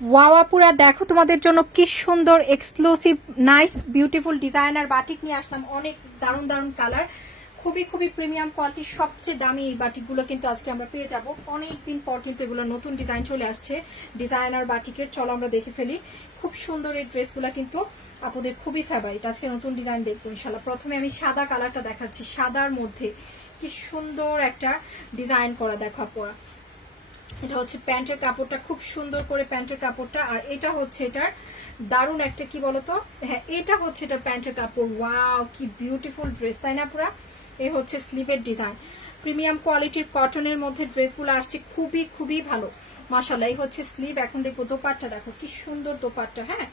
ওয়াওয়াপুরা, দেখো তোমাদের জন্য কি সুন্দর exclusive nice beautiful designer batik নিয়ে আসলাম। অনেক দারুণ দারুণ কালার খুবই খুবই প্রিমিয়াম কোয়ালিটির সবচেয়ে দামি এই বাটিকগুলো কিন্তু আজকে আমরা পেয়ে যাব। অনেক দিন পর কিন্তু এগুলো নতুন ডিজাইন চলে আসছে ডিজাইনার বাটিকের। চলো আমরা দেখে ফেলি। খুব সুন্দর এই ড্রেসগুলো কিন্তু আপনাদের খুবই ফেভারিট আজকে নতুন ডিজাইন দেখব ইনশাল্লাহ প্রথমে আমি সাদা কালারটা দেখাচ্ছি। সাদার মধ্যে কি সুন্দর একটা ডিজাইন করা দেখো আপুরা। এটা হচ্ছে প্যান্টের কাপড়টা, খুব সুন্দর করে প্যান্টের কাপড়টা। আর এটা হচ্ছে এটার দারুণ একটা কি বলতো? হ্যাঁ এটা হচ্ছে এটার প্যান্টের কাপড়। ওয়াও, কি বিউটিফুল ড্রেস তাই না পুরা? এই হচ্ছে স্লিভের ডিজাইন প্রিমিয়াম কোয়ালিটির কটনের মধ্যে ড্রেসগুলো আসছে খুবই খুবই ভালো। মাসাল্লাহ এই হচ্ছে স্লিভ এখন দেখব দোপাট্টা। দেখো, কি সুন্দর দোপাট্টা হ্যাঁ?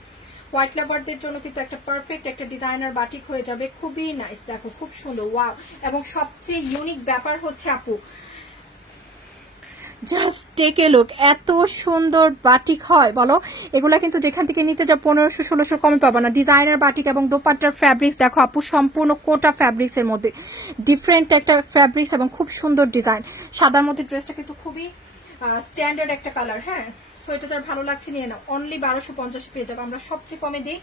হোয়াইট লাভারদের জন্য কিন্তু একটা পারফেক্ট একটা ডিজাইনার বাটিক হয়ে যাবে। খুবই নাইস দেখো, খুব সুন্দর, ওয়াও। এবং সবচেয়ে ইউনিক ব্যাপার হচ্ছে আপু জাস্ট টেক লুক এত সুন্দর বাটিক হয়, বলো। এগুলা কিন্তু যেখান থেকে নিতে যা পনেরোশো, ষোলোশো কমে পাবো না। ডিজাইনার বাটিক এবং দোপাট্টার ফ্যাব্রিক্স দেখো আপু, সম্পূর্ণ কোটা ফ্যাব্রিক্স এর মধ্যে। ডিফারেন্ট একটা ফ্যাব্রিক্স এবং খুব সুন্দর ডিজাইন সাদার মধ্যে ড্রেসটা কিন্তু খুবই স্ট্যান্ডার্ড একটা কালার হ্যাঁ? সো এটা যার ভালো লাগছে, নিয়ে নাও। অনলি বারোশো পঞ্চাশ পেয়ে যাবে। আমরা সবচেয়ে কমে দিই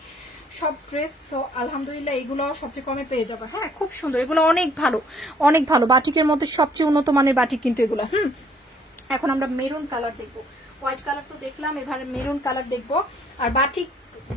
সব ড্রেস সো আলহামদুলিল্লাহ এগুলো সবচেয়ে কমে পেয়ে যাবে। হ্যাঁ খুব সুন্দর। এগুলো অনেক ভালো অনেক ভালো। বাটিকের মধ্যে সবচেয়ে উন্নত মানের বাটিক কিন্তু এগুলো। হুম? এখন আমরা মেরুন কালার দেখব। হোয়াইট কালার তো দেখলাম, এবার মেরুন কালার দেখব। আর বাটিক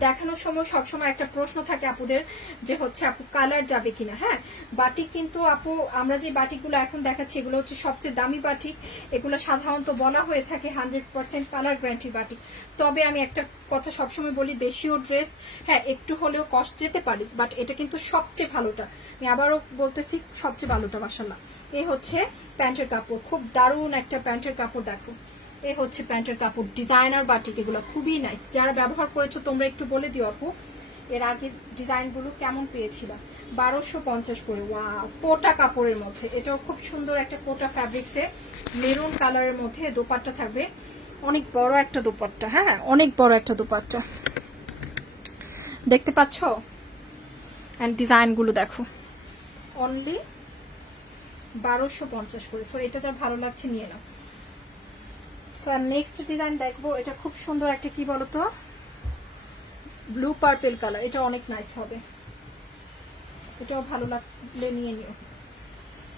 দেখানোর সময় সবসময় একটা প্রশ্ন থাকে আপুদের, যে হচ্ছে আপু কালার যাবে কিনা হ্যাঁ? বাটিক কিন্তু আপু, আমরা যে বাটিকগুলো এখন দেখাচ্ছি, এগুলো হচ্ছে সবচেয়ে দামি বাটিক। এগুলো সাধারণত বলা হয়ে থাকে hundred percent colour guarantee batik. তবে আমি একটা কথা সবসময় বলি, দেশীয় ড্রেস হ্যাঁ একটু হলেও কষ্ট যেতে পারি, বাট এটা কিন্তু সবচেয়ে ভালোটা। আমি আবারও বলতেছি, সবচেয়ে ভালোটা মাসাল্লাহ এই হচ্ছে প্যান্টের কাপড়। খুব দারুণ একটা প্যান্টের কাপড় দেখো। এই হচ্ছে প্যান্টের কাপড়। ডিজাইনার বাটিক, এগুলো খুবই নাইস যারা ব্যবহার করেছ, তোমরা একটু বলে দিও আপু। এর আগে ডিজাইনগুলো কেমন পেয়েছিলাম বারোশো পঞ্চাশ করে। ওয়া কোটা কাপড়ের মধ্যে। এটাও খুব সুন্দর একটা কোটা ফ্যাব্রিক্সে মেরুন কালারের মধ্যে দোপাট্টা থাকবে। অনেক বড় একটা দোপাট্টা হ্যাঁ? অনেক বড় একটা দোপাট্টা। দেখতে পাচ্ছ? অ্যান্ড ডিজাইনগুলো দেখো। অনলি বারোশো পঞ্চাশ করে। সো এটা যা ভালো লাগছে, নিয়ে নাও। সো আর নেক্সট ডিজাইন দেখব, এটা খুব সুন্দর একটা কি বলতো? ব্লু পার্পেল কালার এটা অনেক নাইস হবে। এটাও ভালো লাগলে নিয়ে নিও।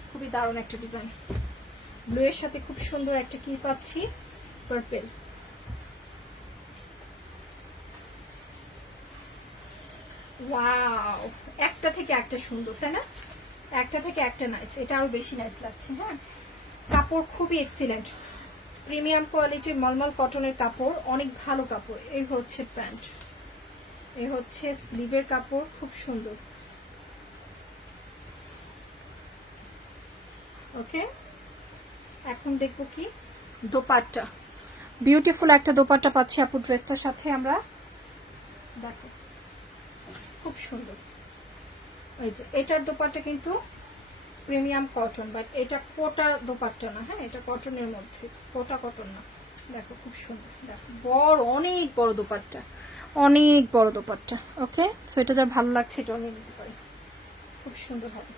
খুবই দারুণ একটা ডিজাইন ব্লু এর সাথে খুব সুন্দর একটা কি পাচ্ছি? পার্পেল ওয়াও একটা থেকে একটা সুন্দর, তাই না? একটা থেকে একটা নাইস এটা আরও বেশি নাইস লাগছে হ্যাঁ? কাপড় খুবই এক্সিলেন্ট প্রিমিয়াম কোয়ালিটির মলমল কটনের কাপড়, অনেক ভালো কাপড়। এই হচ্ছে প্যান্ট। এই হচ্ছে স্লিভের কাপড়, খুব সুন্দর। ওকে এখন দেখব কি? দোপাট্টা। বিউটিফুল একটা দোপাট্টা পাচ্ছি আপু ড্রেসটার সাথে আমরা। দেখো। খুব সুন্দর। এই যে, এটার দোপাট্টা কিন্তু প্রিমিয়াম কটন বাট এটা কোটা দোপাট্টা না হ্যাঁ? এটা কটনের মধ্যে, কোটা কটন না। দেখো, খুব সুন্দর। দেখো, বড়, অনেক বড় দোপাট্টা, অনেক বড় দোপাট্টা, ওকে? সো এটা যা ভালো লাগছে এটা নিয়ে নিতে পারি। খুব সুন্দর হবে।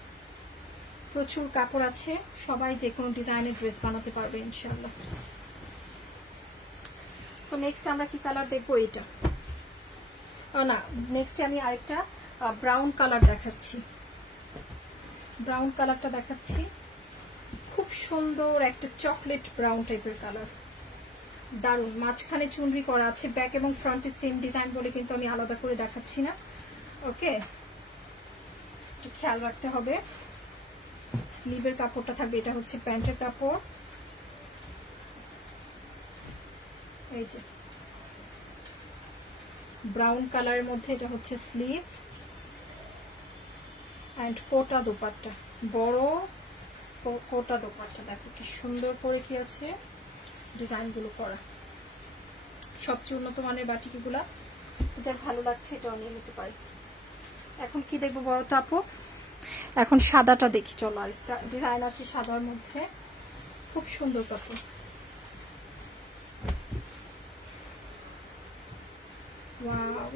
প্রচুর কাপড় আছে, সবাই যে কোনো ডিজাইনের ড্রেস বানাতে পারবে ইনশাল্লাহ তো নেক্সট আমরা কি কালার দেখব? এটা ও না নেক্সট আমি আরেকটা ব্রাউন কালার দেখাচ্ছি। ব্রাউন কালারটা দেখাচ্ছি। খুব সুন্দর একটা চকলেট ব্রাউন টাইপের কালার দারুণ মাঝখানে চুনরি করা আছে ব্যাক এবং ফ্রন্টে সেম ডিজাইন বলে কিন্তু আমি আলাদা করে দেখাচ্ছি না। ওকে একটু খেয়াল রাখতে হবে। স্লিভের কাপড়টা থাকবে, এটা হচ্ছে প্যান্টের কাপড়। এই যে। ব্রাউন কালারের মধ্যে এটা হচ্ছে স্লিভ অ্যান্ড কোটা দোপাট্টা। বড় কোটা দোপাট্টা দেখো কি সুন্দর করে কি আছে ডিজাইনগুলো করা। সবচেয়ে উন্নত মানের বাটিকিগুলা। যার ভালো লাগছে এটাও নিয়ে নিতে পারি। এখন কি দেখব বড় তো আপু এখন সাদাটা দেখি চলো আরেকটা। ডিজাইন আছে সাদার মধ্যে। খুব সুন্দর কাপড়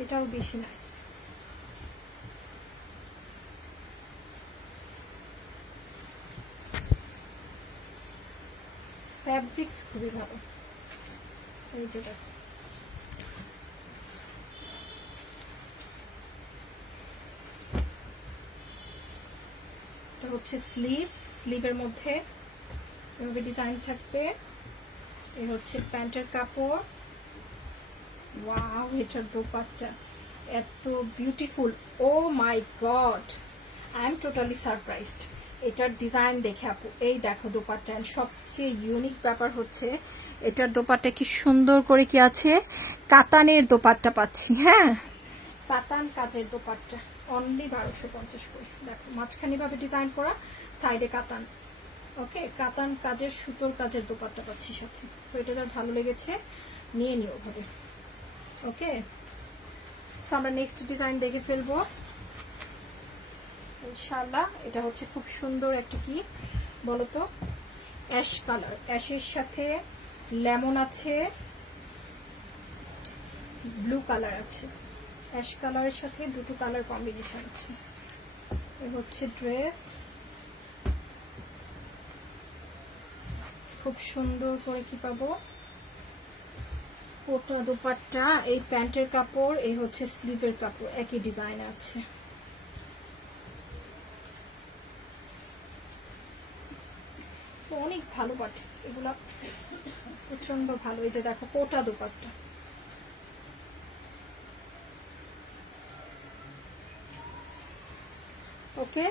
এটাও বেশি নাইস ফ্যাব্রিক্স খুবই ভালো। এই যে দেখো। এটা হচ্ছে স্লিভ স্লিভের মধ্যে এভাবে ডিজাইন থাকবে। এ হচ্ছে প্যান্টের কাপড়। ওয়াও এটার দোপাট্টা এত beautiful oh my god I am totally surprised এটার ডিজাইন দেখে আপু, এই দেখো দোপাট্টা। সবচেয়ে ইউনিক ব্যাপার হচ্ছে, এটার দোপাট্টা কি সুন্দর করে কি আছে? কাতানের দোপাট্টা পাচ্ছি হ্যাঁ? কাতান কাজের দোপাট্টা অনলি বারোশো পঞ্চাশ করে। দেখো, মাঝখানি ভাবে ডিজাইন করা সাইডে কাতান। ওকে কাতান কাজের, সুতোর কাজের দোপাট্টা পাচ্ছি সাথে। সো এটা যার ভালো লেগেছে, নিয়ে নিও ভাবে ওকে তো আমরা নেক্সট ডিজাইন দেখে ফেলব। ইনশাল্লাহ এটা হচ্ছে খুব সুন্দর একটা কি বলতো? Ash colour. অ্যাশের সাথে লেমন আছে, ব্লু কালার আছে। অ্যাশ কালারের সাথে দুটো কালার কম্বিনেশন আছে। এ হচ্ছে ড্রেস। খুব সুন্দর করে কি পাবো? কোটা দুপাট্টা, এই প্যান্টের কাপড় এই হচ্ছে স্লিভের কাপড়, একই ডিজাইন আছে। অনেক ভালো পাট এগুলা প্রচণ্ড ভালো। এই যে দেখো কোটা দোপাটটা। ওকে?